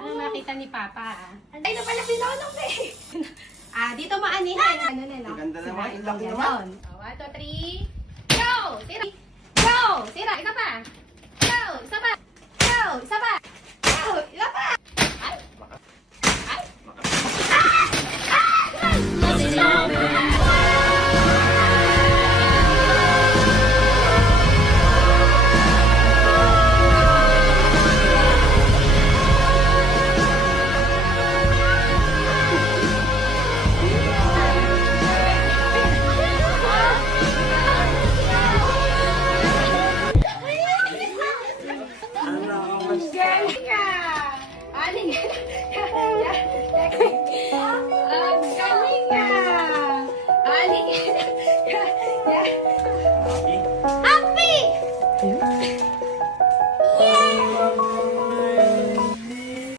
Para makita ni Papa. Ay, na pala si Nonong eh. Dito maanihan. Ano na, no? Maganda naman, Sirain laki mo naman. yan. 1, 2, 3. Go! Tira! Go! Tira! Isa pa! Go! Isa pa! Go! Isa pa!